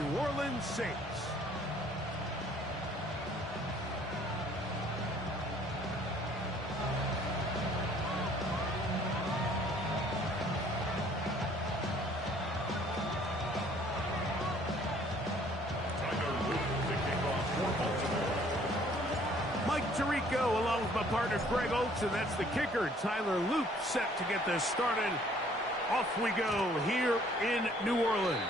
New Orleans Saints. Mike Tirico along with my partner Greg Oates, and that's the kicker, Tyler Luke, set to get this started. Off we go here in New Orleans.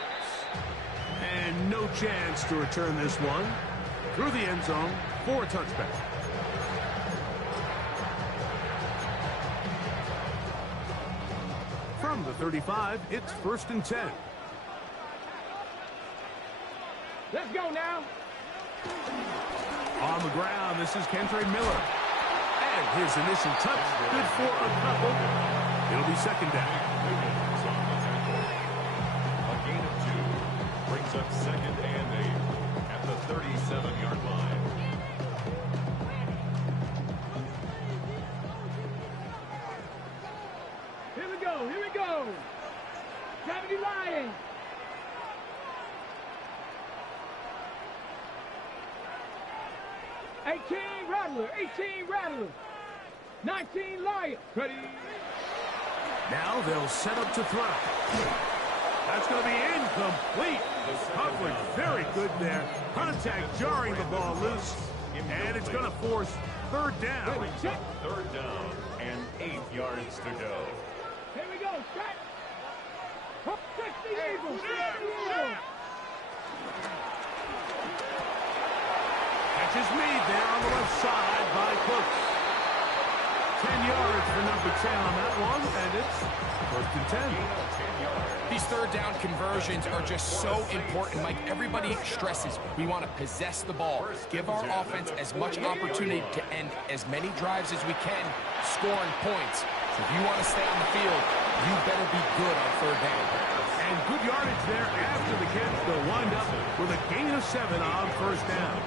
And no chance to return this one through the end zone for a touchback. From the 35, it's 1st and 10. Let's go now. On the ground, this is Kentre Miller. And his initial touch, good for a couple. It'll be 2nd down. A gain of 2 brings up 2nd and 8 at the 37-yard line. Here we go. Here we go. Gravity Lion. Rattler, 18 Rattler, 19 Lion. Ready. Now they'll set up to throw. That's going to be incomplete. Coverage very good there. Contact jarring the ball loose. And it's going to force 3rd down. 3rd down and 8 yards to go. Here we go. Set. 60 Eagles. Catch is made there on the left side by Cooks. 10 yards for number 10 on that one, and it's 1st and 10. These 3rd down conversions are just so important, Mike. Everybody stresses we want to possess the ball, give our offense as much opportunity to end as many drives as we can, scoring points. So if you want to stay on the field, you better be good on 3rd down. And good yardage there after the catch. They'll wind up with a gain of 7 on 1st down.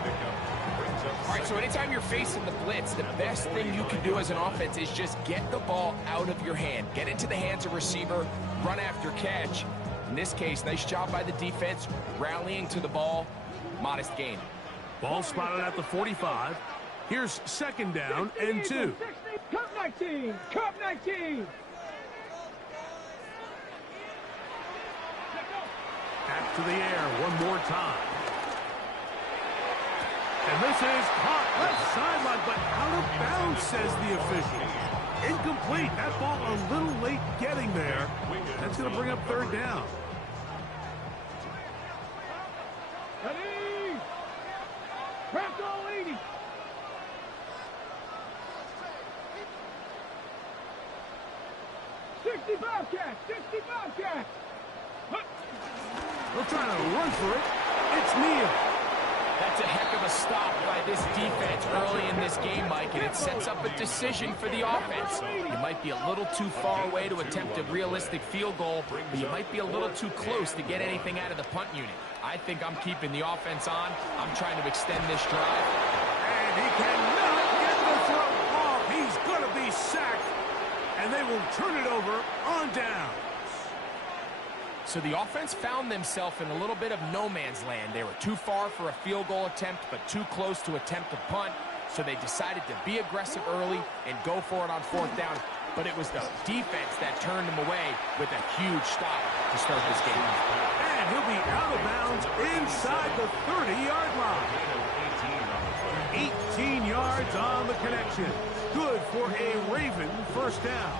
All right, so anytime you're facing the blitz, the best thing you can do as an offense is just get the ball out of your hand. Get into the hands of receiver, run after catch. In this case, nice job by the defense, rallying to the ball, modest gain. Ball spotted at the 45. Here's 2nd down and 2. Cup 19, Cup 19. Back to the air one more time. And this is caught left sideline, but out of bounds, says the official. Incomplete. That ball a little late getting there. That's going to bring up 3rd down. Ready? Craft all 80. Bobcats, 60 Bobcats. They're trying to run for it. It's Neal. That's a heck of a stop by this defense early in this game, Mike, and it sets up a decision for the offense. You might be a little too far away to attempt a realistic field goal, but you might be a little too close to get anything out of the punt unit. I think I'm keeping the offense on. I'm trying to extend this drive. And he cannot get the throw off. He's going to be sacked, and they will turn it over on down. So the offense found themselves in a little bit of no man's land. They were too far for a field goal attempt, but too close to attempt a punt. So they decided to be aggressive early and go for it on 4th down. But it was the defense that turned them away with a huge stop to start this game. And he'll be out of bounds inside the 30-yard line. 18 yards on the connection. Good for a Raven 1st down.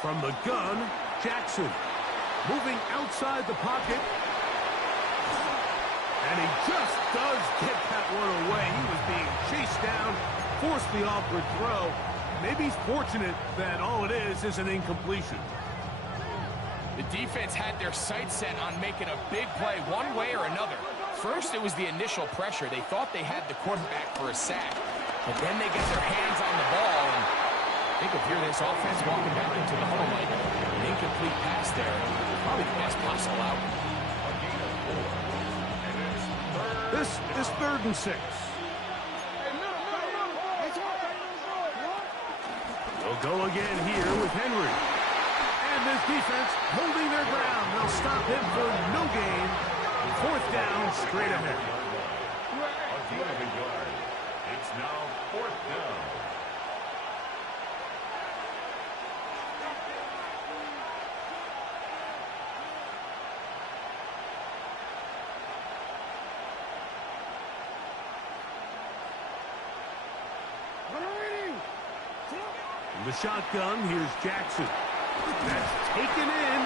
From the gun, Jackson moving outside the pocket. And he just does get that one away. He was being chased down, forced the awkward throw. Maybe he's fortunate that all it is an incompletion. The defense had their sights set on making a big play one way or another. First, it was the initial pressure. They thought they had the quarterback for a sack. But then they get their hands on the ball, and I think if you're this offense walking down into the huddle, like an incomplete pass there, probably the best possible out. This is 3rd and 6. They'll go again here with Henry. And this defense holding their ground. They'll stop him for no gain. 4th down, straight ahead. A gain of a yard. It's now 4th down. In the shotgun, here's Jackson. That's taken in,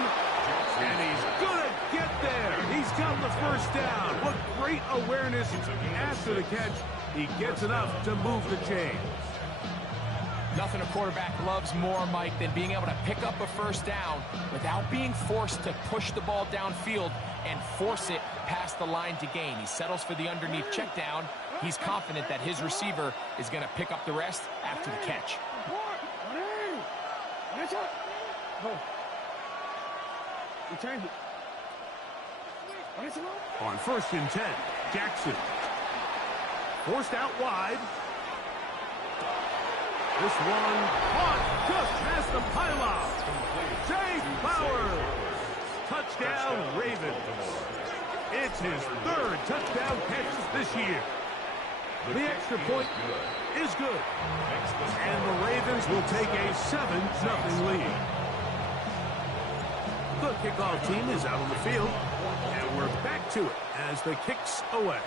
and he's going to get there. He's got the 1st down. What great awareness after the catch. He gets enough to move the chains. Nothing a quarterback loves more, Mike, than being able to pick up a 1st down without being forced to push the ball downfield and force it past the line to gain. He settles for the underneath check down. He's confident that his receiver is going to pick up the rest after the catch. On 1st and 10, Jackson. Forced out wide. This one caught just past the pylon. Jay Flowers. Touchdown, Ravens. It's his 3rd touchdown catch this year. The extra point is good. And the Ravens will take a 7-0 lead. The kickoff team is out on the field. And we're back to it as the kick's away.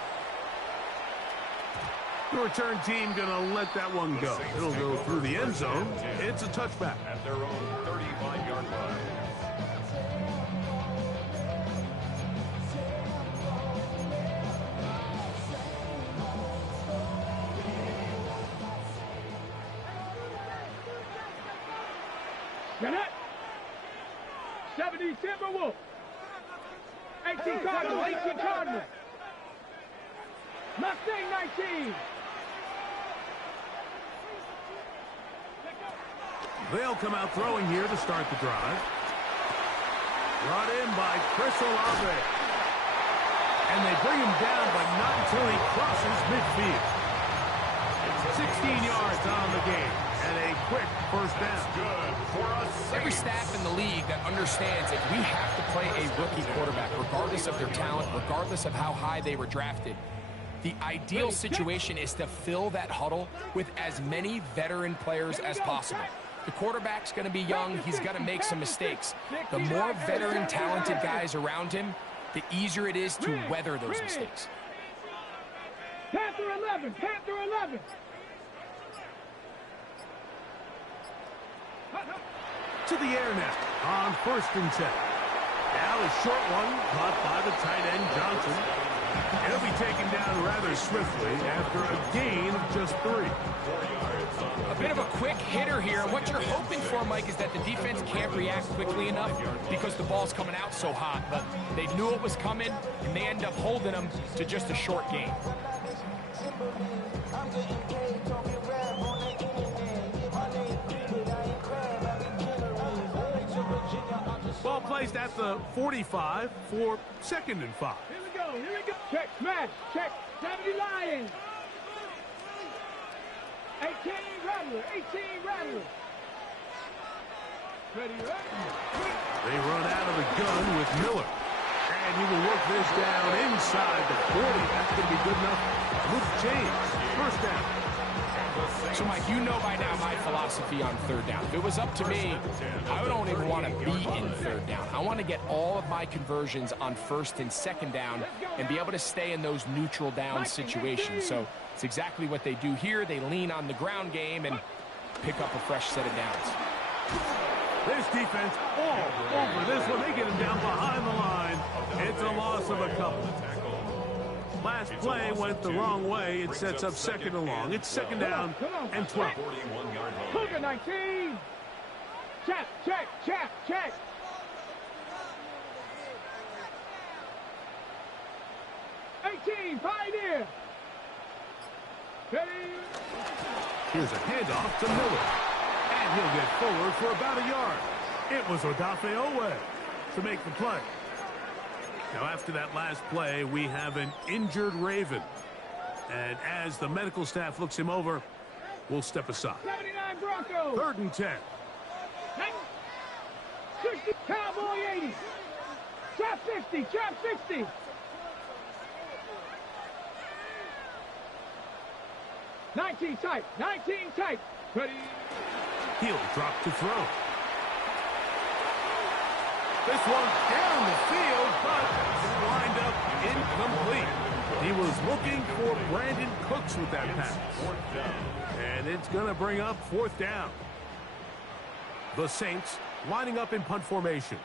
The return team going to let that one go. It'll go through the end zone. It's a touchback. At their own 35-yard line. Get it. 70 Timberwolves. 18 Cardinals. 18 Cardinals. Mustang 19. They'll come out throwing here to start the drive. Brought in by Chris Olave. And they bring him down, but not until he crosses midfield. 16 yards on the game. And a quick 1st down. Good for us. Every staff in the league that understands that we have to play a rookie quarterback, regardless of their talent, regardless of how high they were drafted. The ideal situation is to fill that huddle with as many veteran players as possible. The quarterback's going to be young. He's going to make some mistakes. The more veteran, talented guys around him, the easier it is to weather those mistakes. Panther 11. Panther 11. To the air now on 1st and 10. Now a short one caught by the tight end Johnson. He'll be taken down rather swiftly after a gain of just 3. A bit of a quick hitter here. And what you're hoping for, Mike, is that the defense can't react quickly enough because the ball's coming out so hot. But they knew it was coming, and they end up holding them to just a short gain. Ball placed at the 45 for 2nd and 5. Here we go. Here we go. Check. Smash. Check. 70 Lions. 18 Rattler. 18 Rattler. Ready, They run out of the gun with Miller. And he will work this down inside the 40. That's going to be good enough. Luke James, 1st down. So, Mike, you know by now my philosophy on 3rd down. If it was up to me, I don't even want to be in 3rd down. I want to get all of my conversions on 1st and 2nd down and be able to stay in those neutral down situations. So it's exactly what they do here. They lean on the ground game and pick up a fresh set of downs. This defense all over this one. They get him down behind the line. It's a loss of a couple. Last play went the wrong way. It sets up 2nd and long. It's 2nd down and 12. Cougar 19. Check, check, check, check. Pioneer. Ready. Here's a handoff to Miller. And he'll get forward for about a yard. It was Odafe Owe to make the play. Now, after that last play, we have an injured Raven. And as the medical staff looks him over, we'll step aside. 79 Red Broncos. 3rd and 10. 60, Cowboy 80. Trap 50, trap 60. Nineteen tight, ready. He'll drop to throw. This one down the field, but lined up incomplete. He was looking for Brandon Cooks with that pass. And it's going to bring up 4th down. The Saints lining up in punt formation,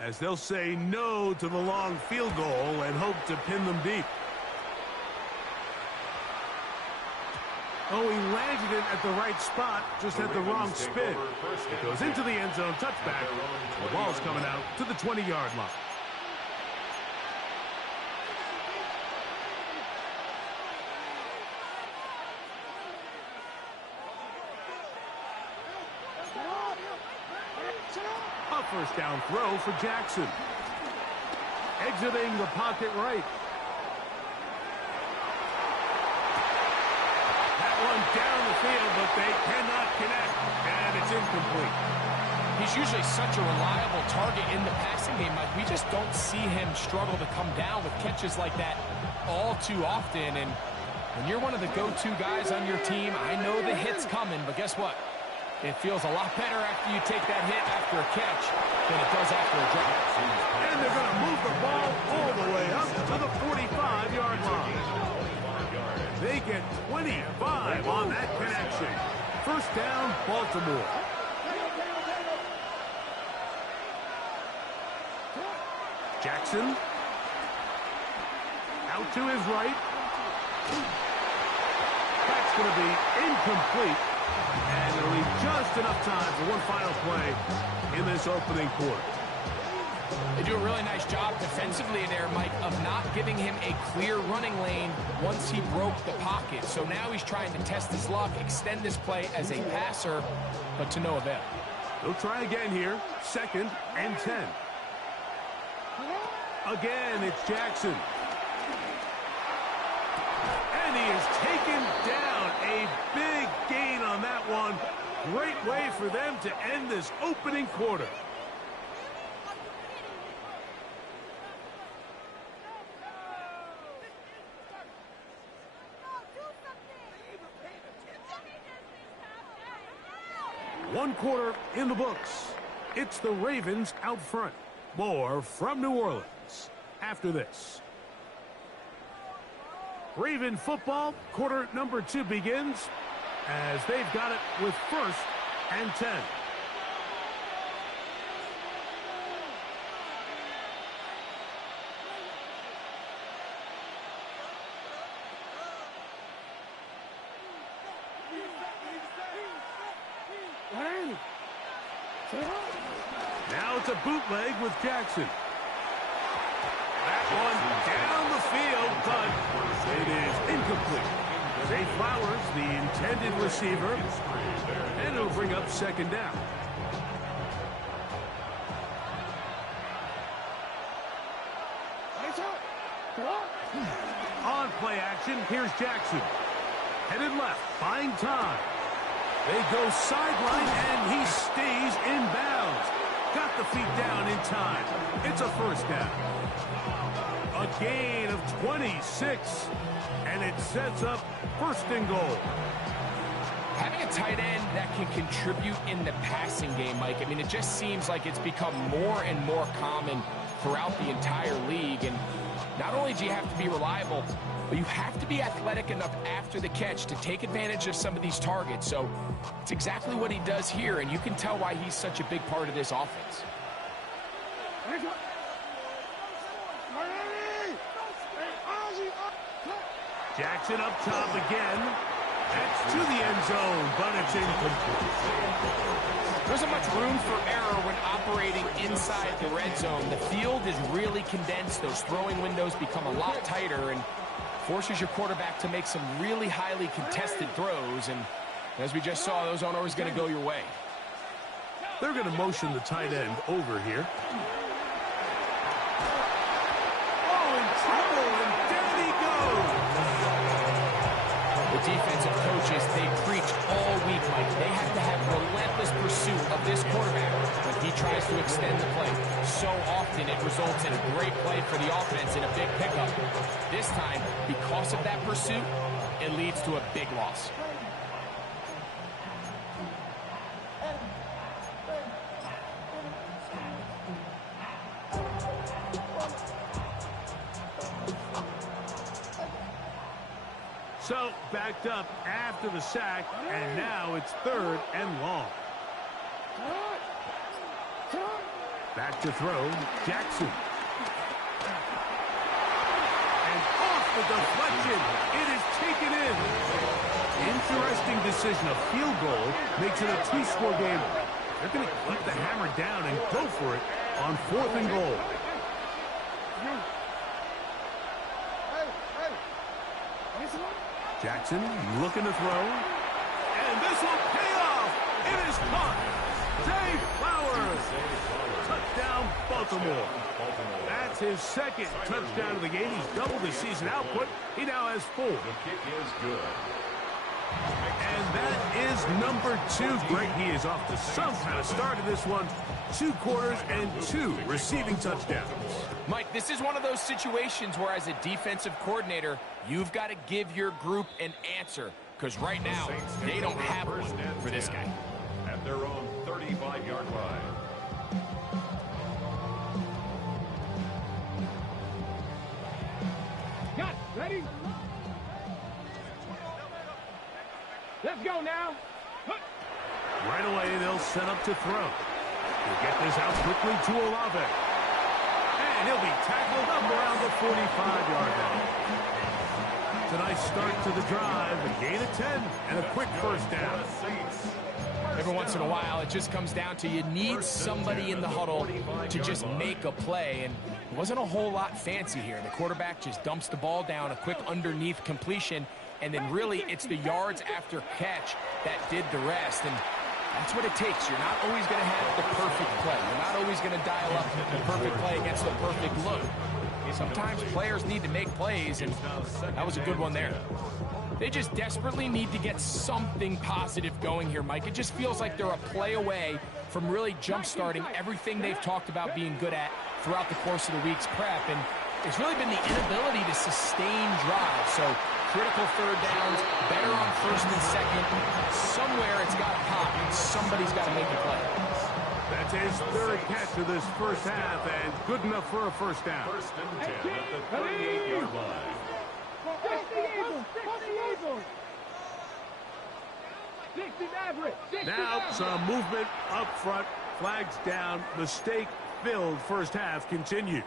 as they'll say no to the long field goal and hope to pin them deep. Oh, he landed it at the right spot, just had the wrong spin. It goes into the end zone, touchback. The ball's coming out to the 20-yard line. A 1st down throw for Jackson. Exiting the pocket right. One down the field, but they cannot connect, and it's incomplete. He's usually such a reliable target in the passing game, Mike. We just don't see him struggle to come down with catches like that all too often. And when you're one of the go-to guys on your team, I know the hit's coming, but guess what? It feels a lot better after you take that hit after a catch than it does after a drop. And they're going to move the ball all the way up to the 45-yard line. They get 25 on that connection. 1st down, Baltimore. Jackson. Out to his right. That's going to be incomplete. And it'll be just enough time for one final play in this opening quarter. They do a really nice job defensively there, Mike, of not giving him a clear running lane once he broke the pocket. So now he's trying to test his luck, extend this play as a passer, but to no avail. They'll try again here. 2nd and 10. Again, it's Jackson. And he is taken down. A big gain on that one. Great way for them to end this opening quarter. One quarter in the books. It's the Ravens out front. More from New Orleans after this. Raven football, quarter number 2 begins as they've got it with 1st and 10. Now it's a bootleg with Jackson. That one down the field, but it is incomplete. Zay Flowers, the intended receiver, and it'll bring up 2nd down. On play action, here's Jackson. Headed left, buying time. They go sideline, and he stays in bounds. Got the feet down in time. It's a 1st down. A gain of 26, and it sets up 1st and goal. Having a tight end that can contribute in the passing game, Mike, I mean, it just seems like it's become more and more common throughout the entire league. And not only do you have to be reliable, but you have to be athletic enough after the catch to take advantage of some of these targets. So it's exactly what he does here, and you can tell why he's such a big part of this offense. Jackson up top again. That's to the end zone, but it's incomplete. There isn't much room for error when operating inside the red zone. The field is really condensed. Those throwing windows become a lot tighter and forces your quarterback to make some really highly contested throws. And as we just saw, those aren't always going to go your way. They're going to motion the tight end over here. Oh, in trouble, and down he goes. The The defensive coaches, they preach all week, Mike. They have to have relentless pursuit of this quarterback when he tries to extend the play. So often it results in a great play for the offense and a big pickup. This time, because of that pursuit, it leads to a big loss. So, backed up after the sack, and now it's 3rd and long. Back to throw, Jackson. And off the deflection, it is taken in. Interesting decision. A field goal makes it a 2-score game. They're going to keep the hammer down and go for it on 4th and goal. Jackson looking to throw. And this will pay off. It is caught. Zay Flowers. Touchdown, Baltimore. That's his 2nd touchdown of the game. He's doubled his season output. He now has 4. The kick is good. And that is number 2. Greg, he is off to some kind of start in this one. 2 quarters and 2 receiving touchdowns. Mike, this is one of those situations where as a defensive coordinator, you've got to give your group an answer. Because right now, they don't have one for this guy. At their own 35-yard line. Got ready. Let's go now. Right away, they'll set up to throw. He'll get this out quickly to Olave. And he'll be tackled up around the 45-yard line. It's a nice start to the drive. A gain of 10 and a quick first down. Every once in a while, it just comes down to you need somebody in the huddle to just make a play. And it wasn't a whole lot fancy here. The quarterback just dumps the ball down, a quick underneath completion. And then really, it's the yards after catch that did the rest. And that's what it takes. You're not always going to have the perfect play. You're not always going to dial up the perfect play against the perfect look. Sometimes players need to make plays, and that was a good one there. They just desperately need to get something positive going here, Mike. It just feels like they're a play away from really jump-starting everything they've talked about being good at throughout the course of the week's prep. And it's really been the inability to sustain drives. So critical 3rd downs, better on 1st and 2nd. Somewhere it's got to pop, and somebody's got to make a play. That's his 3rd catch of this first half, and good enough for a first down. 1st and 10 at the 38-yard line. Now some movement up front, flags down, mistake-filled first half continues.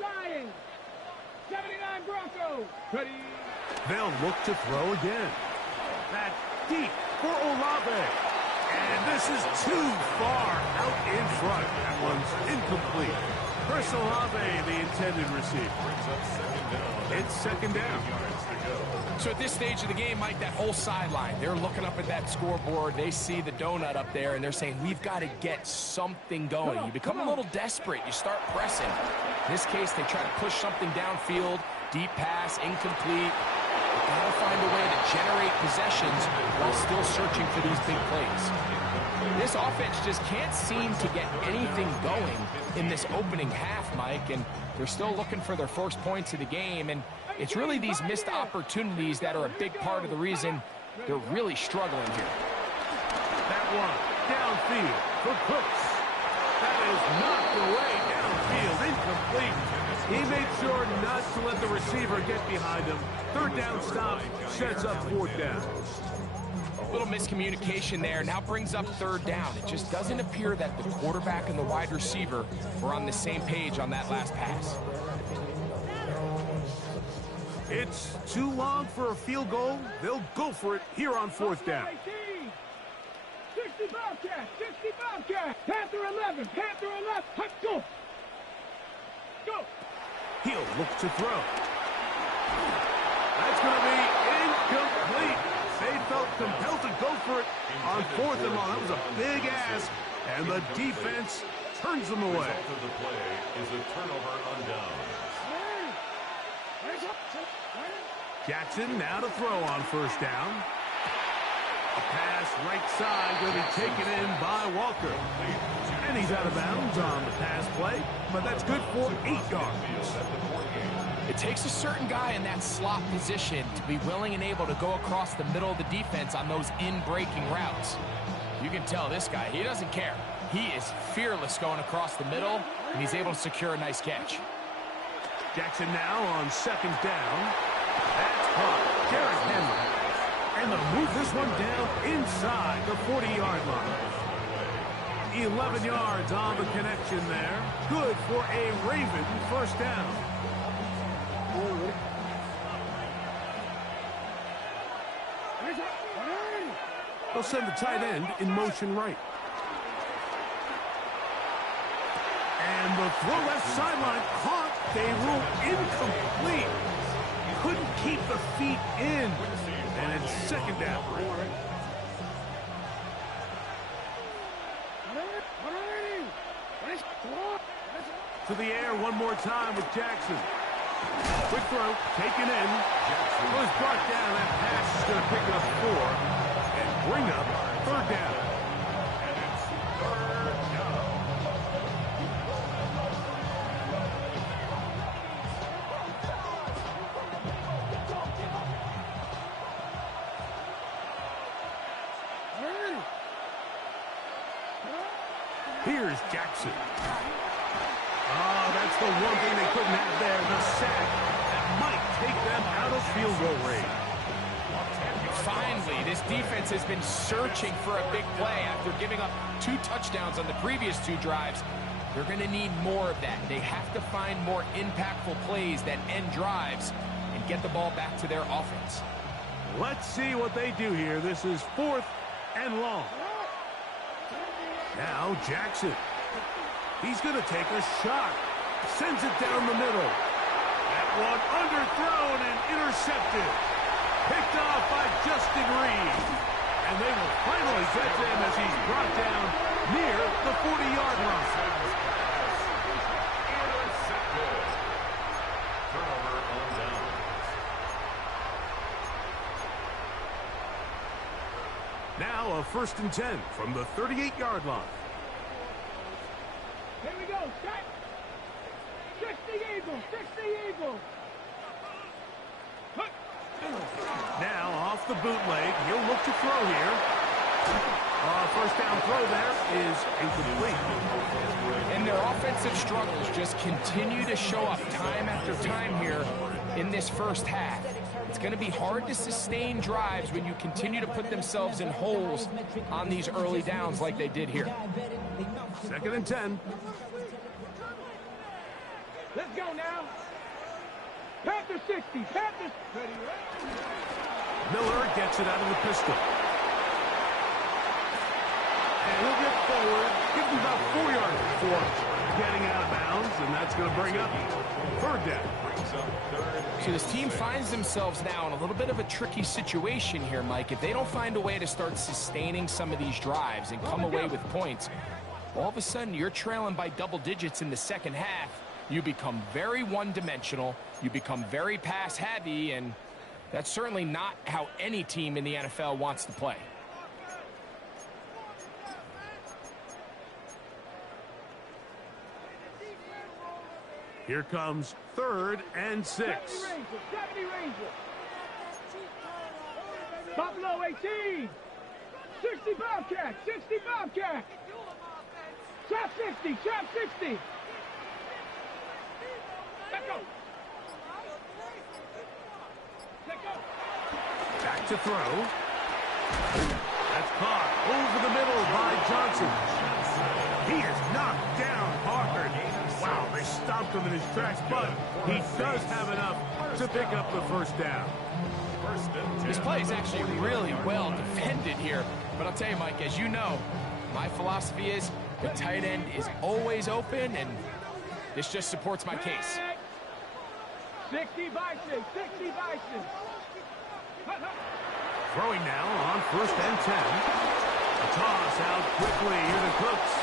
Lions. 79 Broncos. Ready. They'll look to throw again. That's deep for Olave. And this is too far out in front. That one's incomplete. Chris Olave, the intended receiver. It's 2nd down. So at this stage of the game, Mike, that whole sideline, they're looking up at that scoreboard. They see the donut up there, and they're saying, we've got to get something going. You become a little desperate. You start pressing. In this case, they try to push something downfield. Deep pass, incomplete. They've got to find a way to generate possessions while still searching for these big plays. This offense just can't seem to get anything going in this opening half, Mike, and they're still looking for their first points of the game, and it's really these missed opportunities that are a big part of the reason they're really struggling here. That one, downfield for Cooks. That is knocked away downfield, incomplete. He made sure not to let the receiver get behind him. 3rd down stop sets up 4th down. A little miscommunication there. Now brings up 3rd down. It just doesn't appear that the quarterback and the wide receiver were on the same page on that last pass. It's too long for a field goal. They'll go for it here on 4th down. 60 Bobcat, 60 Bobcat. Panther 11, Panther 11. Let's go. Go. He'll look to throw. That's going to be incomplete. They felt felt compelled to go for it on 4th and long. That was a big ask, and the defense turns them away. The result of the play is a turnover on downs. Jackson now to throw on 1st down. A pass right side going to be taken in by Walker. And he's out of bounds on the pass play, but that's good for 8 yards. It takes a certain guy in that slot position to be willing and able to go across the middle of the defense on those in-breaking routes. You can tell this guy, he doesn't care. He is fearless going across the middle, and he's able to secure a nice catch. Jackson now on 2nd down. That's caught. Derrick Henry. And they'll move this one down inside the 40-yard line. 11 yards on the connection there. Good for a Raven 1st down. They'll send the tight end in motion right. And the throw left sideline caught. They rule incomplete. Couldn't keep the feet in. And it's 2nd down. To the air one more time with Jackson. Quick throw, taken in. Was brought down. That pass is going to pick up 4 and bring up 3rd down. And it's 3rd down. Here's Jackson. Oh, that's the one thing they couldn't have there, the sack that might take them out of field goal range. Finally, this defense has been searching for a big play after giving up 2 touchdowns on the previous 2 drives. They're going to need more of that. They have to find more impactful plays that end drives and get the ball back to their offense. Let's see what they do here. This is 4th and long. Now Jackson. He's going to take a shot. Sends it down the middle. That one underthrown and intercepted. Picked off by Justin Reed. And they will finally get him as he's brought down near the 40-yard line. Intercepted. Turnover on downs. Now a 1st and 10 from the 38-yard line. Here we go, set. 60 Eagles, 60 Eagles. Now off the bootleg, he'll look to throw here. 1st down throw there is incomplete. And their offensive struggles just continue to show up time after time here in this 1st half. It's going to be hard to sustain drives when you continue to put themselves in holes on these early downs like they did here. 2nd and 10. Let's go now. Panther 60, Panthers. Miller gets it out of the pistol. And he'll get forward. Give him about 4 yards before getting out of bounds, and that's going to bring up 3rd down. So this team finds themselves now in a little bit of a tricky situation here, Mike. If they don't find a way to start sustaining some of these drives and come away with points, all of a sudden you're trailing by double digits in the 2nd half. You become very one-dimensional, you become very pass-heavy, and that's certainly not how any team in the NFL wants to play. Here comes 3rd and 6. 70 Rangers. Buffalo 18. 60 Bobcat, 60 Bobcat. Trap 60, trap 60. Let go. Let go. Back to throw. That's caught over the middle by Johnson. He is knocked down hard. Wow, they stopped him in his tracks, but he does have enough to pick up the 1st down. This play is actually really well defended here. But I'll tell you, Mike, as you know, my philosophy is the tight end is always open, and this just supports my case. 60 Bison, 60 Bison. Throwing now on 1st and 10. A toss out quickly. Here the Cooks.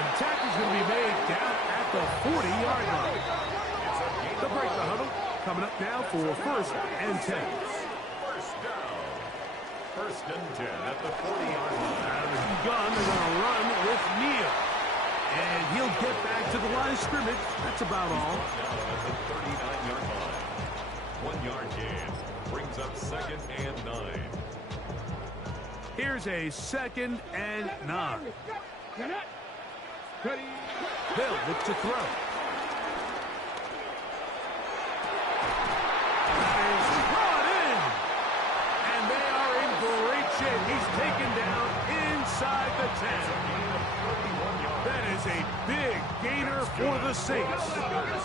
The tackle's going to be made down at the 40-yard line. They'll break the huddle. Coming up now for 1st and 10. First down. 1st and 10 at the 40-yard line. Out of the gun, they're going to run with Neal. And he'll get back to the line of scrimmage. That's about all. Down at the 39-yard line. 1-yard gain. Brings up 2nd and 9. Here's a 2nd and 9. Bill looks to throw. That is brought in. And they are in great shape. He's taken down inside the 10. That is a big gainer for the Saints.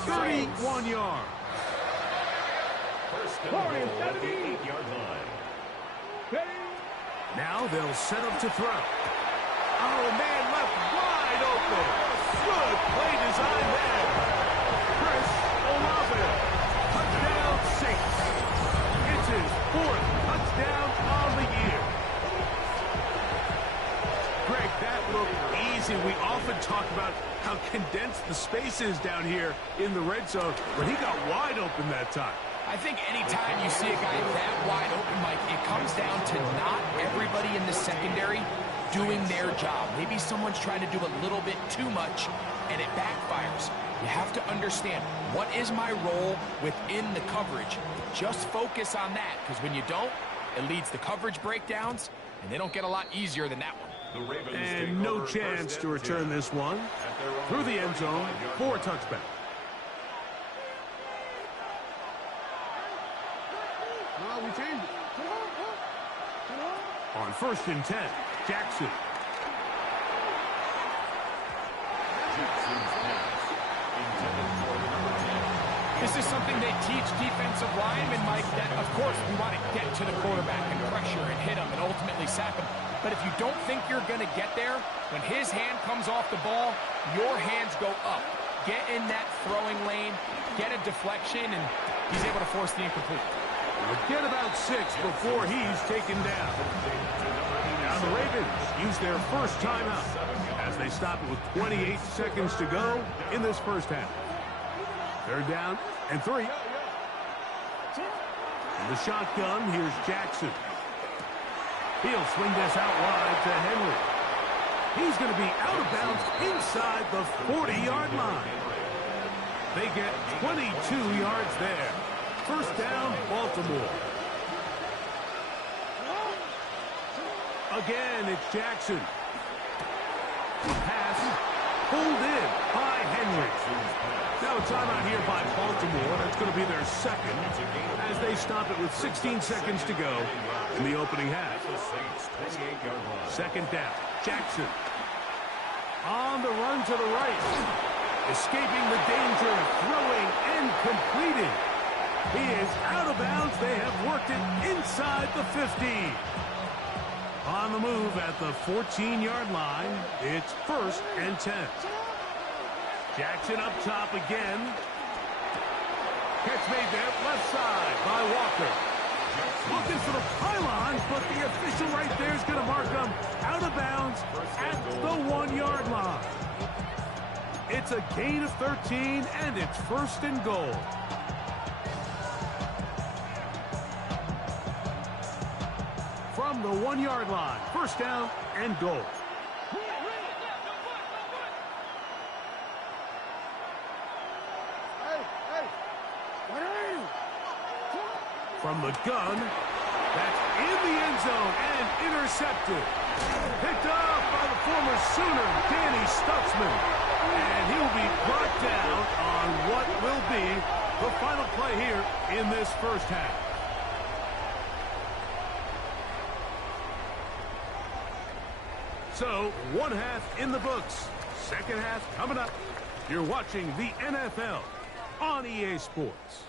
31 yards. First and goal at the 8-yard line. Now they'll set up to throw. Oh, man, left wide open. Good play design there. Chris Olave. Touchdown Saints. It's his 4th touchdown on the year. Greg, that looked easy. We often talk about how condensed the space is down here in the red zone, but he got wide open that time. I think anytime you see a guy that wide open, Mike, it comes down to not everybody in the secondary doing their job. Maybe someone's trying to do a little bit too much, and it backfires. You have to understand, what is my role within the coverage? Just focus on that, because when you don't, it leads to coverage breakdowns, and they don't get a lot easier than that one. The Ravens And no chance to return this one through the end zone for a touchback. We changed it. On 1st and 10, Jackson. This is something they teach defensive linemen, Mike, that, of course, we want to get to the quarterback and pressure and hit him and ultimately sack him. But if you don't think you're going to get there, when his hand comes off the ball, your hands go up. Get in that throwing lane, get a deflection, and he's able to force the incomplete. We'll get about 6 before he's taken down. Now the Ravens use their first timeout as they stop it with 28 seconds to go in this first half. 3rd down and 3. In the shotgun, here's Jackson. He'll swing this out wide to Henry. He's going to be out of bounds inside the 40-yard line. They get 22 yards there. 1st down, Baltimore. Again, it's Jackson. Pass pulled in by Henry. Now a timeout here by Baltimore. That's going to be their 2nd as they stop it with 16 seconds to go in the opening half. 2nd down, Jackson. On the run to the right. Escaping the danger, throwing and completing. He is out of bounds. They have worked it inside the 15. On the move at the 14-yard line, it's 1st and 10. Jackson up top again. Catch made there, left side by Walker. Looking for the pylon, but the official right there is going to mark him out of bounds at the 1-yard line. It's a gain of 13, and it's 1st and goal. From the 1-yard line, 1st down and goal. From the gun, that's in the end zone and intercepted. Picked up by the former Sooner, Danny Stutzman. And he'll be brought down on what will be the final play here in this first half. So, 1 half in the books. 2nd half coming up. You're watching the NFL on EA Sports.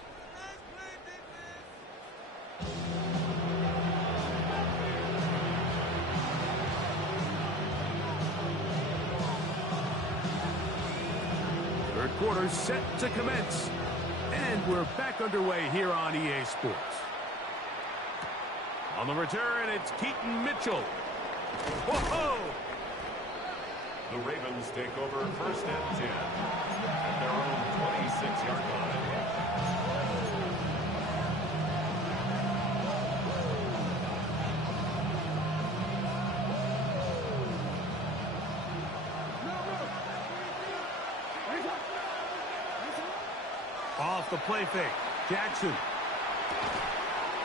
Third quarter set to commence. And we're back underway here on EA Sports. On the return, it's Keaton Mitchell. Whoa! The Ravens take over first and 10 at their own 26-yard line. Off the play fake. Jackson.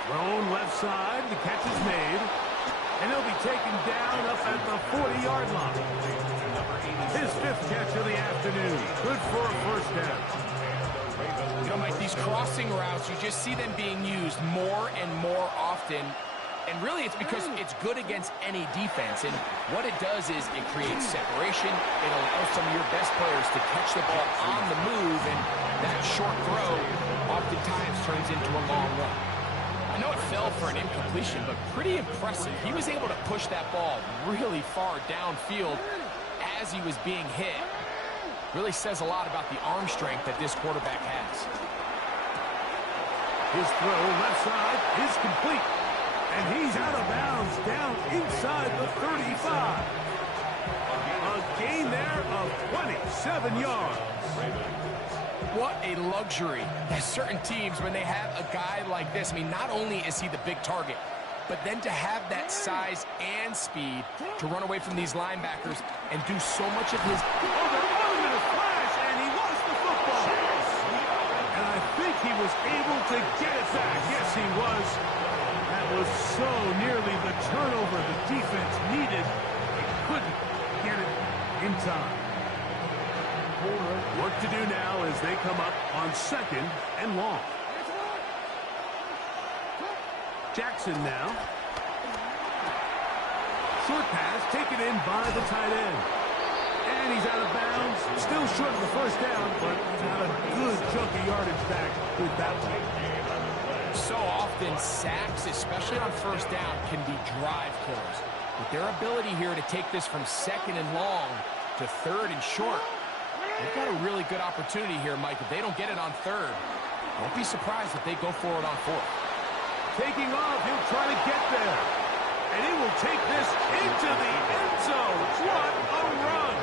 Thrown left side. The catch is made. And he'll be taken down up at the 40-yard line. His 5th catch of the afternoon. Good for a first down. You know, Mike, these crossing routes, you just see them being used more and more often. And really, it's because it's good against any defense. And what it does is it creates separation. It allows some of your best players to catch the ball on the move. And that short throw oftentimes turns into a long run. I know it fell for an incompletion, but pretty impressive. He was able to push that ball really far downfield as he was being hit. Really says a lot about the arm strength that this quarterback has. His throw left side is complete. And he's out of bounds down inside the 35. A gain there of 27 yards. What a luxury. There's certain teams, when they have a guy like this, I mean, not only is he the big target, but then to have that size and speed to run away from these linebackers and do so much of his... Oh, they're on him in a flash, and he lost the football. And I think he was able to get it back. Yes, he was. That was so nearly the turnover the defense needed. They couldn't get it in time. Work to do now as they come up on 2nd and long. Jackson now. Short pass taken in by the tight end. And he's out of bounds. Still short of the first down, but got a good chunk of yardage back with that one. So often, sacks, especially on first down, can be drive killers. With their ability here to take this from 2nd and long to 3rd and short, they've got a really good opportunity here, Mike. If they don't get it on 3rd, don't be surprised if they go for it on 4th. Taking off, he'll try to get there. And he will take this into the end zone. What a run.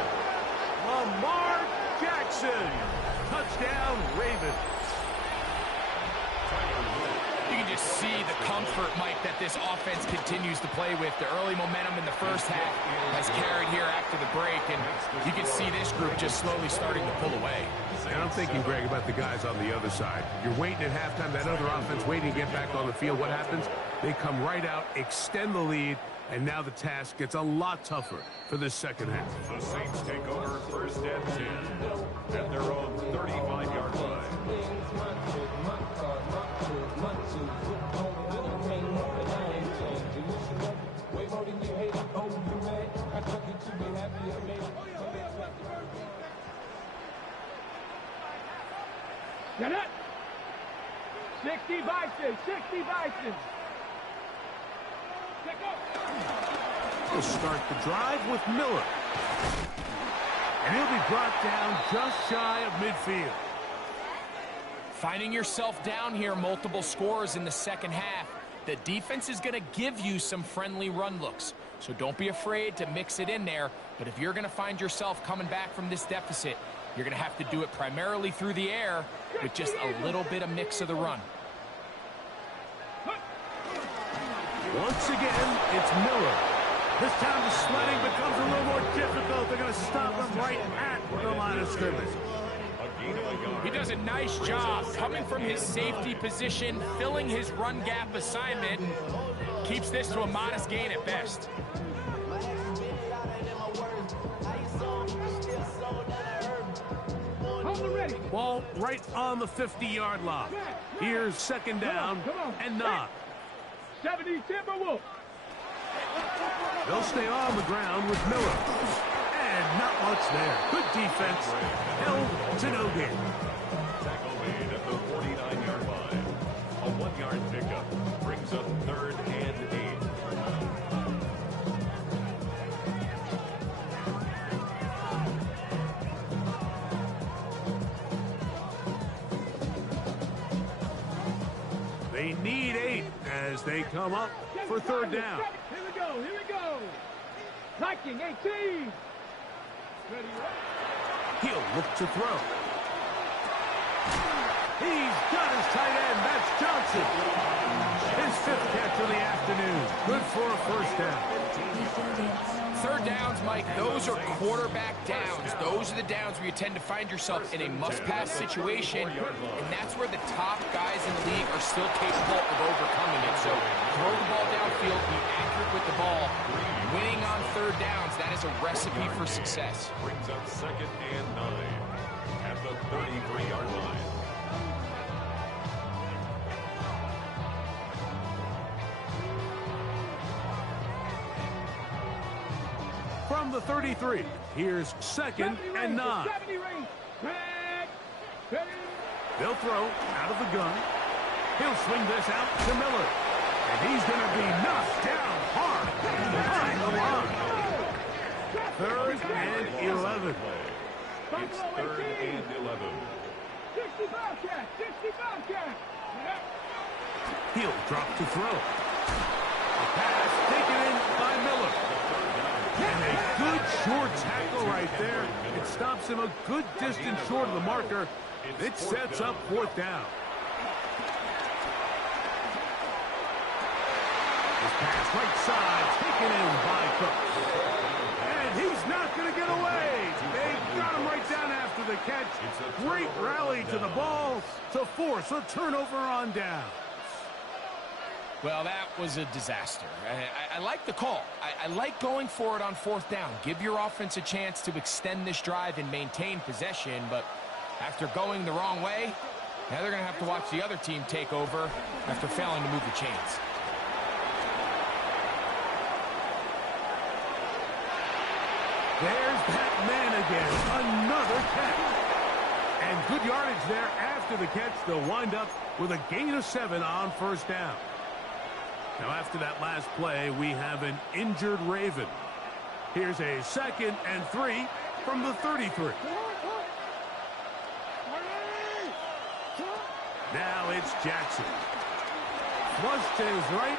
Lamar Jackson. Touchdown, Ravens. You can just see the comfort, Mike, that this offense continues to play with. The early momentum in the first half has carried here after the break, and you can see this group just slowly starting to pull away. And I'm thinking, Greg, about the guys on the other side. You're waiting at halftime, that other offense waiting to get back on the field. What happens? They come right out, extend the lead, and now the task gets a lot tougher for this second half. The Saints take over first and 10 at their own 35-yard line. Get it! 60 Bison, 60 Bison. We'll start the drive with Miller. And he'll be brought down just shy of midfield. Finding yourself down here, multiple scores in the second half. The defense is going to give you some friendly run looks. So don't be afraid to mix it in there. But if you're going to find yourself coming back from this deficit, you're going to have to do it primarily through the air with just a little bit of mix of the run. Once again, it's Miller. This time the sledding becomes a little more difficult. They're going to stop him right at the line of scrimmage. He does a nice job coming from his safety position, filling his run gap assignment, and keeps this to a modest gain at best. Ball right on the 50-yard line. Here's second down and 9. 70 Timberwolves. They'll stay on the ground with Miller. And not much there. Good defense. Held to no gain. Tackle made at the 49-yard line. A 1-yard pickup brings up 3rd and 8. They need 8 as as they come up for third down. Here we go, here we go. Liking 18. Ready, He'll look to throw. He's got his tight end. That's Johnson. His 5th catch of the afternoon. Good for a first down. Third downs, Mike, those are quarterback downs. Those are the downs where you tend to find yourself in a must-pass situation, and that's where the top guys in the league are still capable of overcoming it. So throw the ball downfield, be accurate with the ball. Winning on third downs, that is a recipe for success. Brings up 2nd and 9 at the 33-yard line. From the 33, here's 2nd and 9. They'll throw out of the gun. He'll swing this out to Miller. And he's going to be knocked down hard behind the line. 3rd and 11. It's 3rd and 11. 65 catch, 65 catch. He'll drop to throw. A pass taken in by Miller. And a good short tackle right there. It stops him a good distance short of the marker. It sets up 4th down. This pass right side taken in by Cook. And he's not going to get away. They got him right down after the catch. Great rally to the ball to force a turnover on down. Well, that was a disaster. I like the call. I like going for it on 4th down. Give your offense a chance to extend this drive and maintain possession, but after going the wrong way, now they're going to have to watch the other team take over after failing to move the chains. There's that man again. Another catch. And good yardage there after the catch. They'll wind up with a gain of 7 on 1st down. Now, after that last play, we have an injured Raven. Here's a 2nd and 3 from the 33. Now it's Jackson. Flush to his right.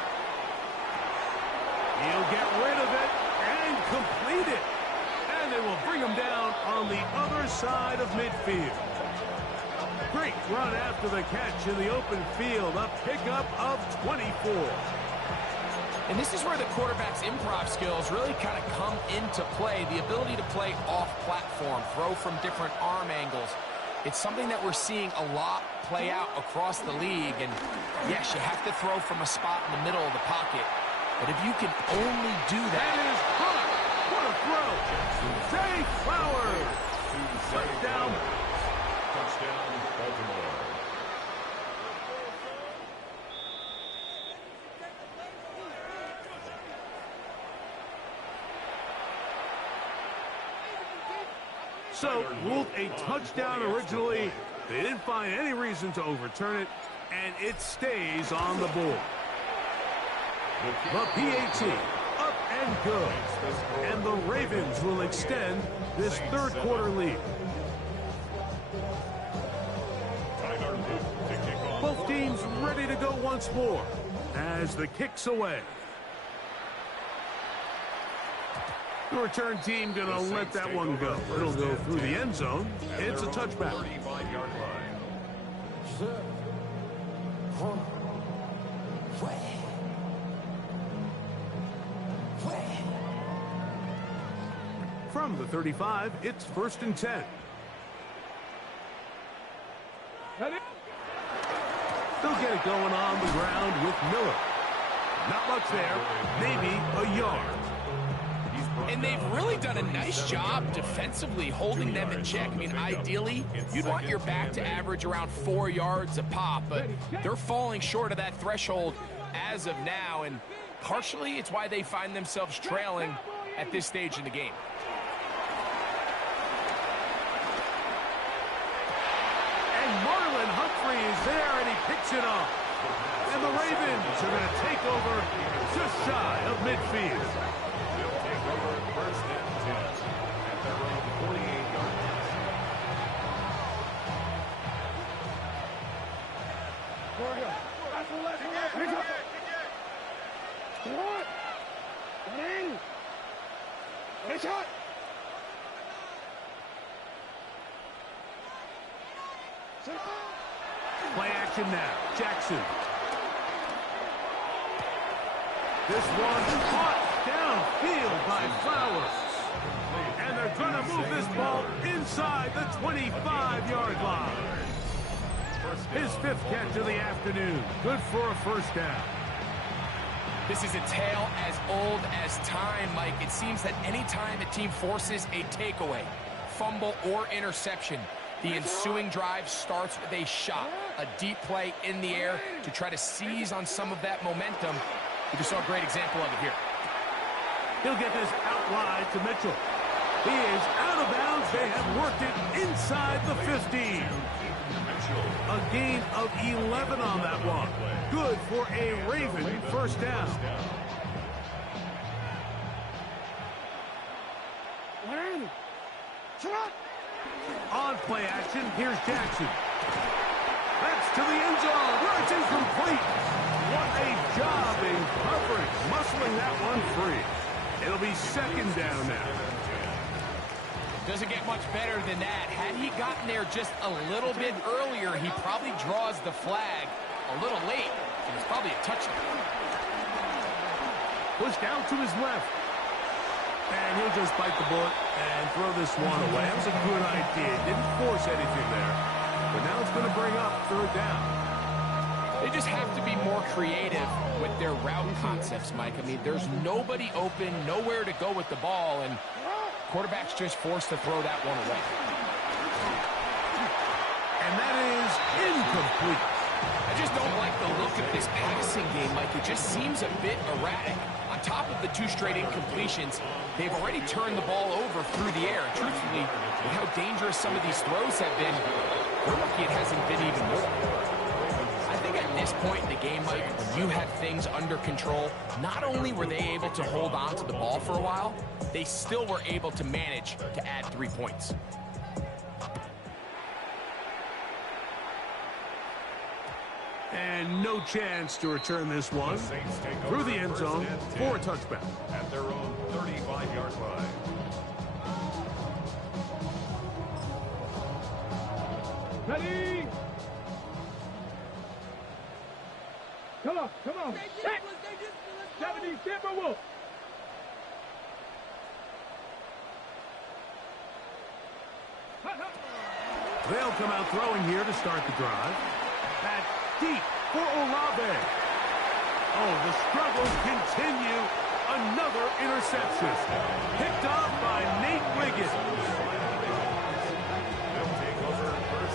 He'll get rid of it and complete it. And they will bring him down on the other side of midfield. Great run after the catch in the open field. A pickup of 24. And this is where the quarterback's improv skills really kind of come into play. The ability to play off-platform, throw from different arm angles. It's something that we're seeing a lot play out across the league. And yes, you have to throw from a spot in the middle of the pocket. But if you can only do that. That is hot. What a throw. Zay Flowers. Touchdown. Touchdown, Baltimore. So, ruled a touchdown originally. They didn't find any reason to overturn it, and it stays on the board. The PAT up and good. And the Ravens will extend this 3rd quarter lead. Both teams ready to go once more as the kick's away. The return team going to let that one go. It'll go through the end zone. It's a touchback. 35-yard line. From the 35, it's 1st and 10. They'll get it going on the ground with Miller. Not much there, maybe a yard. And they've really done a nice job defensively holding them in check. I mean, ideally, you'd want your back to average around 4 yards a pop, but they're falling short of that threshold as of now, and partially it's why they find themselves trailing at this stage in the game. And Marlon Humphrey is there, and he picks it off. And the Ravens are going to take over just shy of midfield. They'll take over 1st and 10 at their own 48-yard line. Play action now. Jackson. This one's caught downfield by Flowers. And they're going to move this ball inside the 25-yard line. His 5th catch of the afternoon. Good for a first down. This is a tale as old as time, Mike. It seems that any time a team forces a takeaway, fumble, or interception, the ensuing drive starts with a shot, a deep play in the air to try to seize on some of that momentum. We just saw a great example of it here. He'll get this out wide to Mitchell. He is out of bounds. They have worked it inside the 15. A gain of 11 on that one. Good for a Raven first down. On play action, here's Jackson. That's to the end zone, where it's incomplete. What a job in coverage, muscling that one free. It'll be second down now. Doesn't get much better than that. Had he gotten there just a little bit earlier, he probably draws the flag a little late. And it's probably a touchdown. Pushed out to his left. And he'll just bite the bullet and throw this one away. That was a good idea. Didn't force anything there. But now it's going to bring up third down. They just have to be more creative with their route concepts, Mike. I mean, there's nobody open, nowhere to go with the ball, and quarterback's just forced to throw that one away. And that is incomplete. I just don't like the look of this passing game, Mike. It just seems a bit erratic. On top of the 2 straight incompletions, they've already turned the ball over through the air. And truthfully, with how dangerous some of these throws have been, we're lucky it hasn't been even more. I think at this point in the game, Mike, when you have things under control, not only were they able to hold on to the ball for a while, they still were able to manage to add 3 points. And no chance to return this one through the end zone for a touchback. At their own 35-yard line. Ready? Come on, come on. Back. 70, Timberwolf. They'll come out throwing here to start the drive. That's deep for Olave. Oh, the struggles continue. Another interception. Picked off by Nate Wiggins.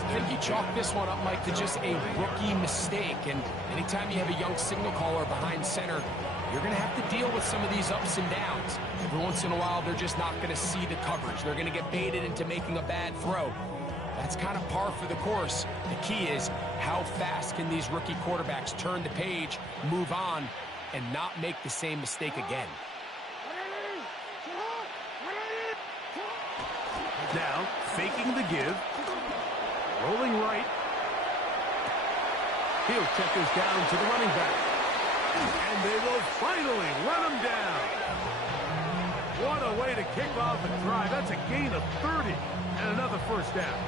I think he chalked this one up, Mike, to just a rookie mistake. And anytime you have a young signal caller behind center, you're going to have to deal with some of these ups and downs. Every once in a while, they're just not going to see the coverage. They're going to get baited into making a bad throw. That's kind of par for the course. The key is how fast can these rookie quarterbacks turn the page, move on, and not make the same mistake again. Now, faking the give. Rolling right. He'll check this down to the running back. And they will finally run him down. What a way to kick off a drive. That's a gain of 30 and another first down.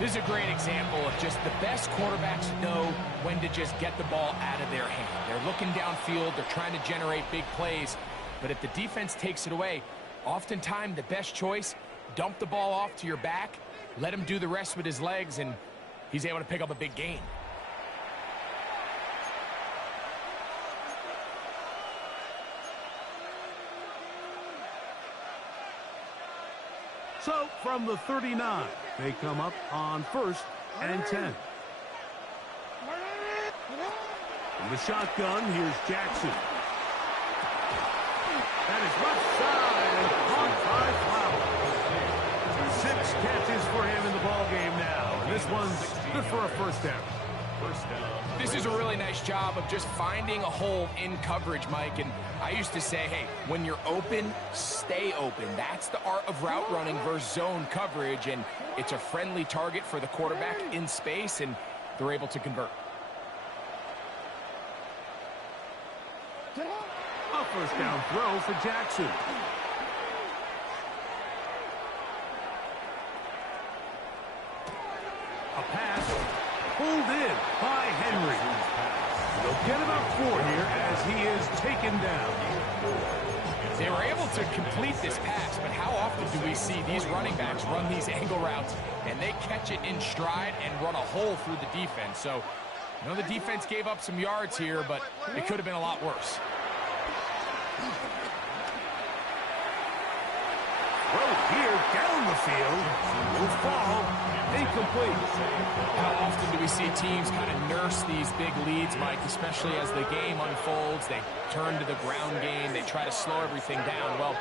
This is a great example of just the best quarterbacks know when to just get the ball out of their hand. They're looking downfield. They're trying to generate big plays. But if the defense takes it away, oftentimes the best choice, dump the ball off to your back, let him do the rest with his legs, and he's able to pick up a big gain. So, from the 39, they come up on 1st and 10. From the shotgun, here's Jackson. That is left side and caught by Flowers. 6 catches for him in the ball game now. And this one's good for a first down. This is a really nice job of just finding a hole in coverage, Mike. And I used to say, hey, when you're open, stay open. That's the art of route running versus zone coverage. And it's a friendly target for the quarterback in space, and they're able to convert. first down throw for Jackson. A pass pulled in by Henry. They'll get about 4 here as he is taken down. They were able to complete this pass, but how often do we see these running backs run these angle routes and they catch it in stride and run a hole through the defense? So, you know, the defense gave up some yards here, but it could have been a lot worse. Throw here down the field will fall incomplete. How often do we see teams kind of nurse these big leads, Mike, especially as the game unfolds? They turn to the ground game. They try to slow everything down. Well,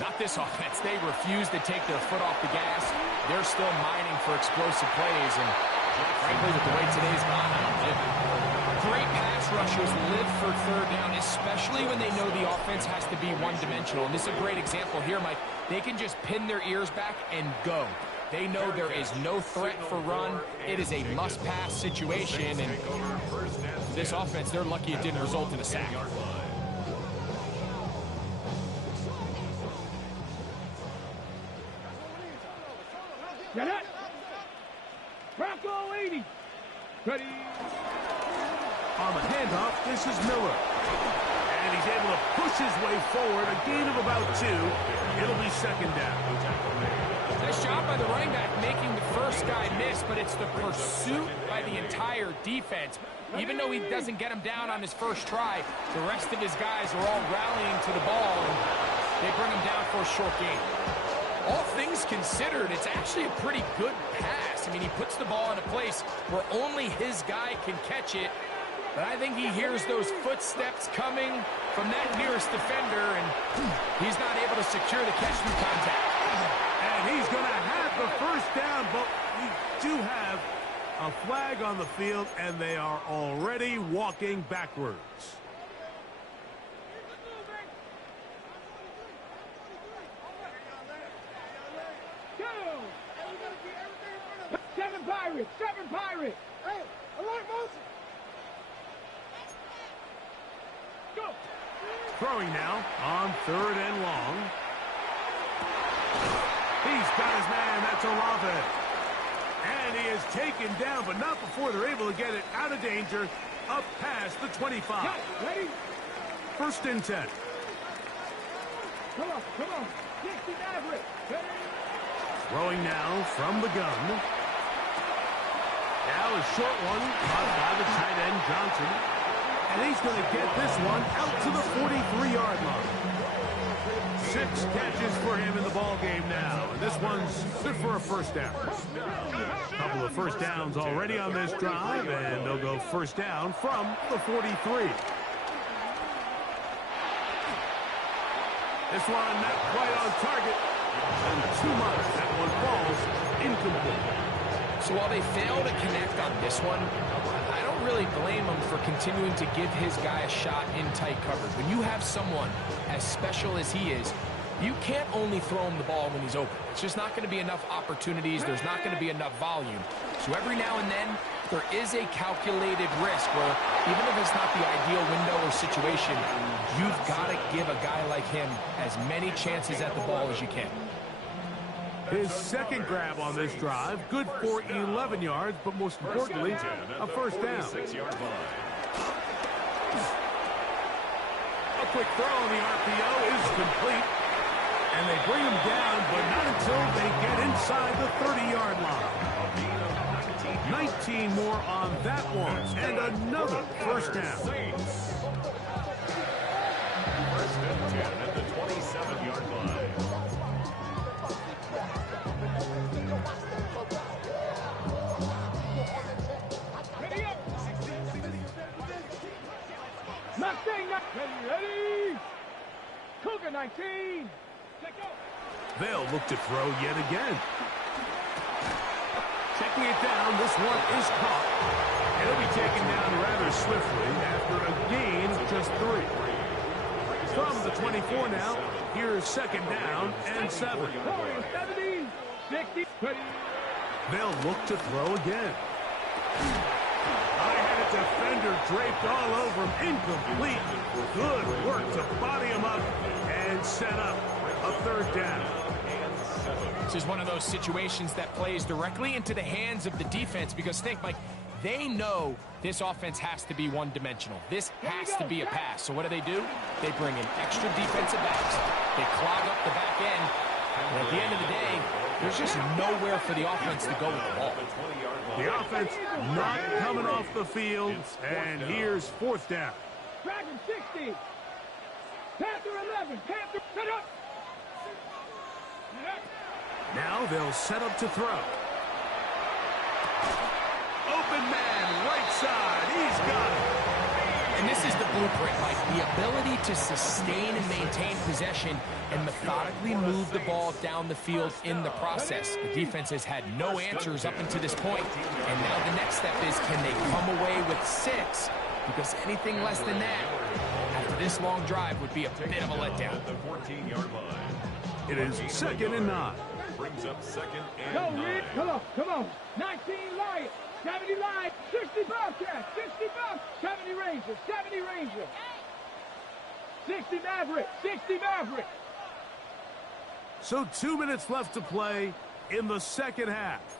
not this offense. They refuse to take their foot off the gas. They're still mining for explosive plays, and frankly, with the way today's gone, I don't blame them. Great pass rushers live for third down, especially when they know the offense has to be one-dimensional. And this is a great example here, Mike. They can just pin their ears back and go. They know there is no threat for run. It is a must-pass situation, and this offense, they're lucky it didn't result in a sack. Get it! Bronco 80! Ready! On the handoff, this is Miller. And he's able to push his way forward, a gain of about 2. It'll be second down. Nice job by the running back making the first guy miss, but it's the pursuit by the entire defense. Even though he doesn't get him down on his first try, the rest of his guys are all rallying to the ball, and they bring him down for a short gain. All things considered, it's actually a pretty good pass. I mean, he puts the ball in a place where only his guy can catch it, but I think he hears those footsteps coming from that nearest defender, and he's not able to secure the catch through contact. And he's going to have the first down, but we do have a flag on the field, and they are already walking backwards. Seven Pirates! Hey, alert motion! Go! Throwing now on 3rd and long. He's got his man, that's Olave. And he is taken down, but not before they're able to get it out of danger, up past the 25. Cut. Ready? 1st and 10. Come on. 60 average. Ready? Throwing now from the gun. Now a short one caught by the tight end, Johnson. And he's going to get this one out to the 43-yard line. 6 catches for him in the ball game now. And this one's good for a first down. A couple of first downs already on this drive, and they'll go first down from the 43. This one not quite on target. And too much. That one falls incomplete. So while they fail to connect on this one, I don't really blame him for continuing to give his guy a shot in tight coverage. When you have someone as special as he is, you can't only throw him the ball when he's open. It's just not going to be enough opportunities. There's not going to be enough volume. So every now and then, there is a calculated risk where even if it's not the ideal window or situation, you've got to give a guy like him as many chances at the ball as you can. His second grab on this drive, good for 11 yards, but most importantly, a first down. A quick throw on the RPO is complete, and they bring him down, but not until they get inside the 30-yard line. 19 more on that one, and another first down. First and 10 at the 27-yard line. Ready? Cougar 19. They'll look to throw yet again. Checking it down, this one is caught. It'll be taken down rather swiftly after a gain of just 3. From the 24 now, here's second down and 7. 70, 60, 20. They'll look to throw again. I had That defender draped all over him. Incomplete. Good work to body him up and set up a third down. This is one of those situations that plays directly into the hands of the defense because think, Mike, they know this offense has to be one-dimensional. This has to be a pass. So what do? They bring in extra defensive backs. They clog up the back end. And at the end of the day, there's just nowhere for the offense to go with the ball. The offense not coming off the field, and here's fourth down. Dragon 60. Panther 11. Panther, set up. Now they'll set up to throw. Open man, right side. He's got it. And this is the blueprint, Mike. The ability to sustain and maintain possession and methodically move the ball down the field in the process. The defense has had no answers up until this point, and now the next step is, can they come away with 6? Because anything less than that, after this long drive, would be a bit of a letdown. The 14-yard line. It is 2nd and 9. Brings up 2nd Go, and 9. Rick. Come on. 19 Lions. 70 Lions. 60 Bobcats. 60 Bobcats. 70 Rangers. 70 Rangers. 60 Maverick. 60 Maverick. So 2 minutes left to play in the second half.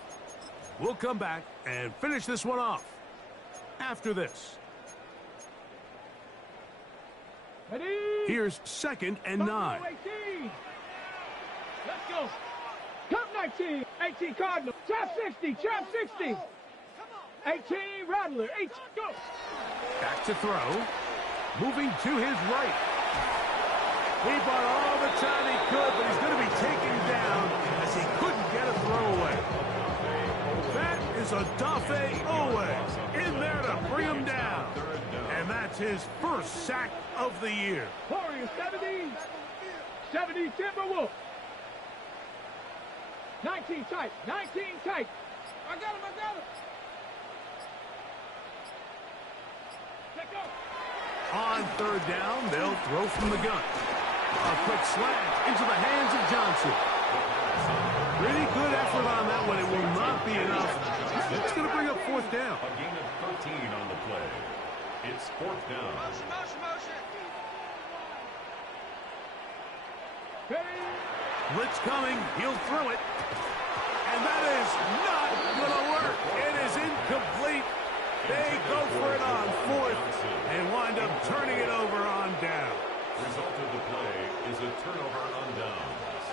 We'll come back and finish this one off after this. Ready? Here's 2nd and 9. 18. Let's go. Cup 19. 18 Cardinal. Trap 60. Trap 60. 18 Rattler. 18. Go. Back to throw. Moving to his right. He bought all the time he could, but he's going to be taken down as he couldn't get a throwaway. That is a Dafe Owe in there to bring him down. And that's his first sack of the year. Warriors 70. 70 Timberwolves. 19 tight. 19 tight. I got him. Let go. On third down, they'll throw from the gun. A quick slant into the hands of Johnson. Pretty good effort on that one. It will not be enough. It's going to bring up fourth down. A gain of 13 on the play. It's 4th down. Motion. Ready? Blitz coming. He'll throw it. And that is not going to work. It is incomplete. They go for it on 4th and wind up turning it over on down. Result of the play is a turnover on downs.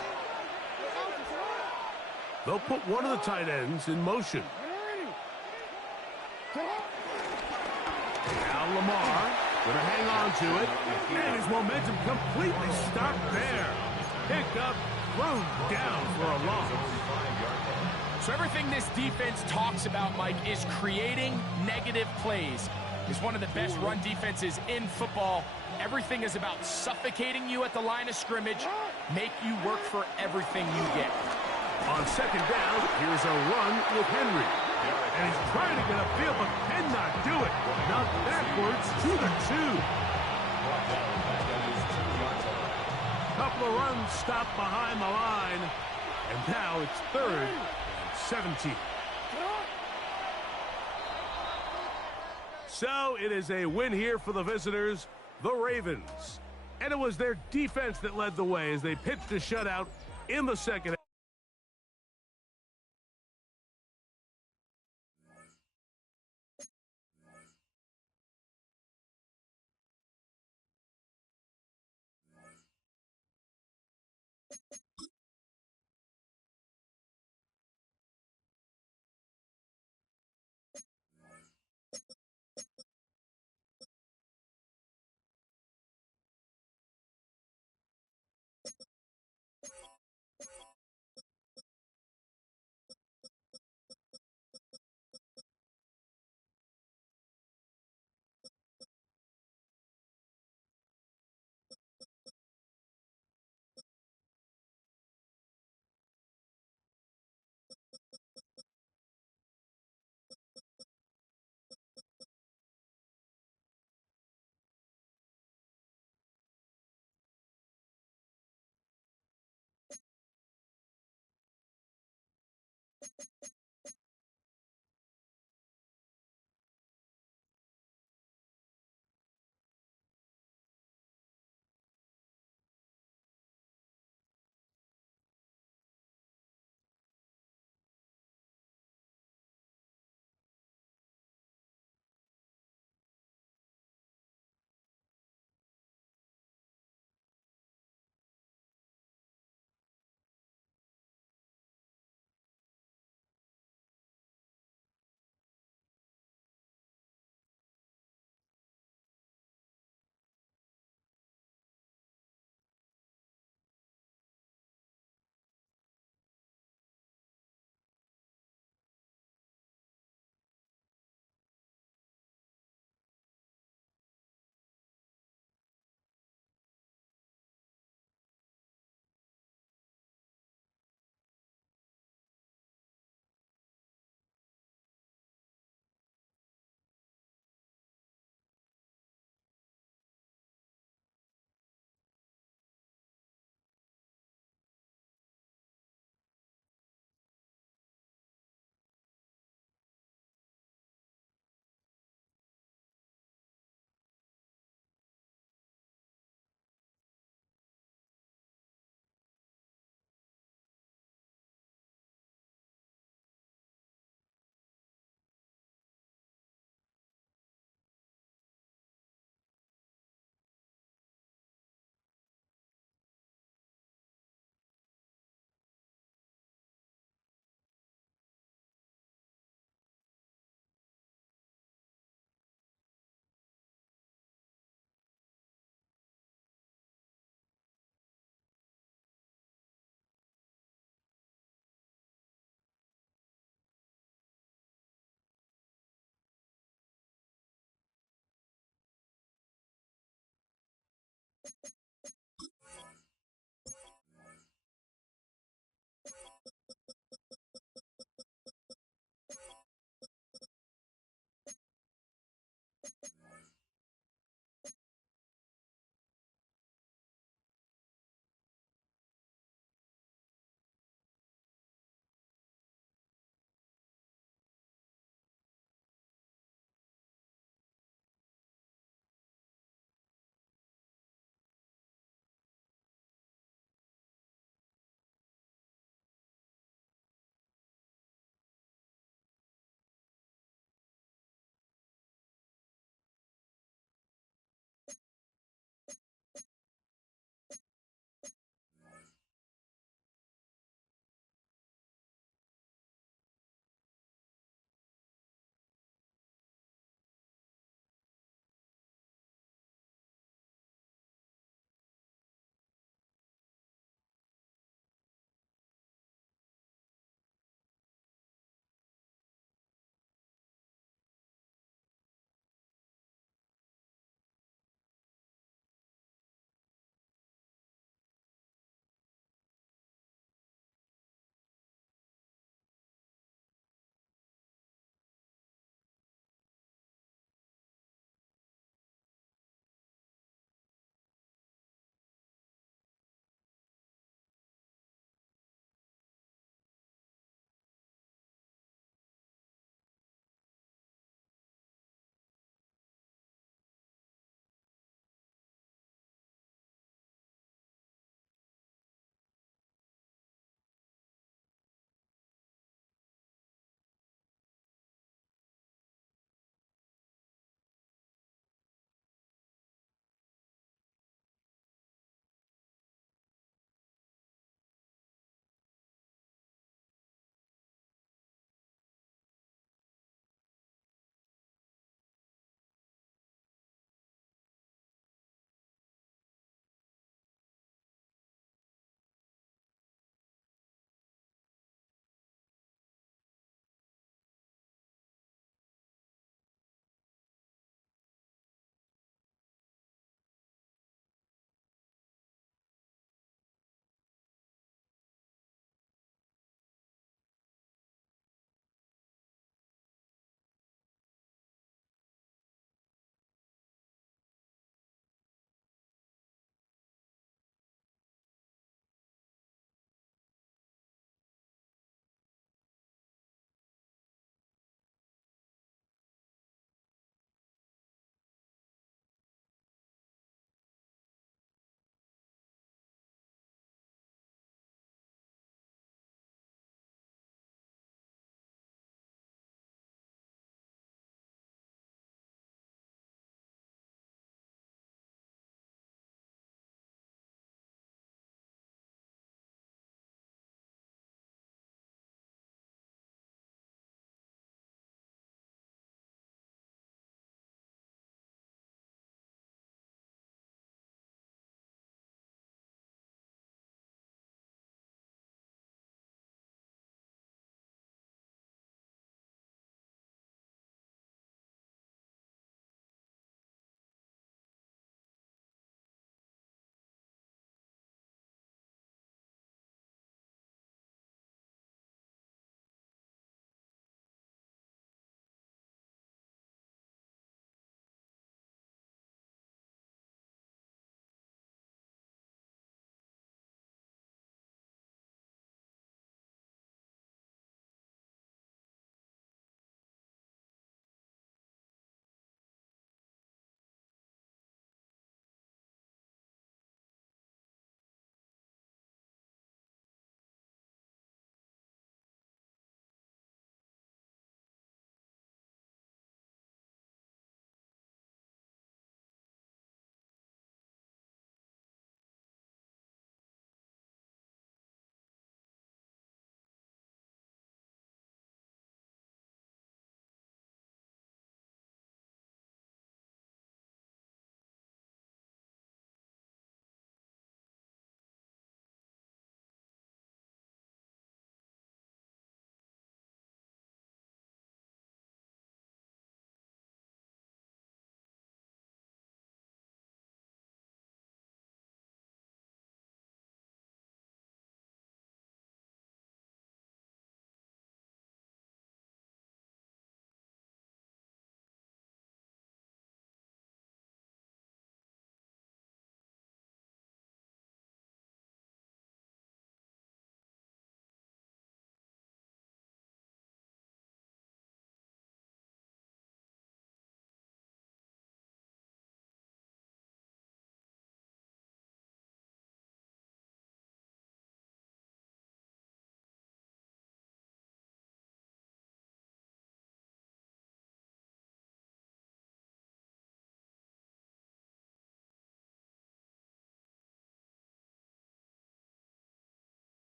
They'll put one of the tight ends in motion. Now Lamar going to hang on to it. And his momentum completely stopped there. Picked up, thrown down for a loss. So everything this defense talks about, Mike, is creating negative plays. It's one of the best run defenses in football. Everything is about suffocating you at the line of scrimmage, make you work for everything you get. On second down, here's a run with Henry. And he's trying to get upfield, but cannot do it. Now backwards to the 2. Couple of runs stopped behind the line. And now it's 3rd and 17. So it is a win here for the visitors, the Ravens. And it was their defense that led the way as they pitched a shutout in the second half.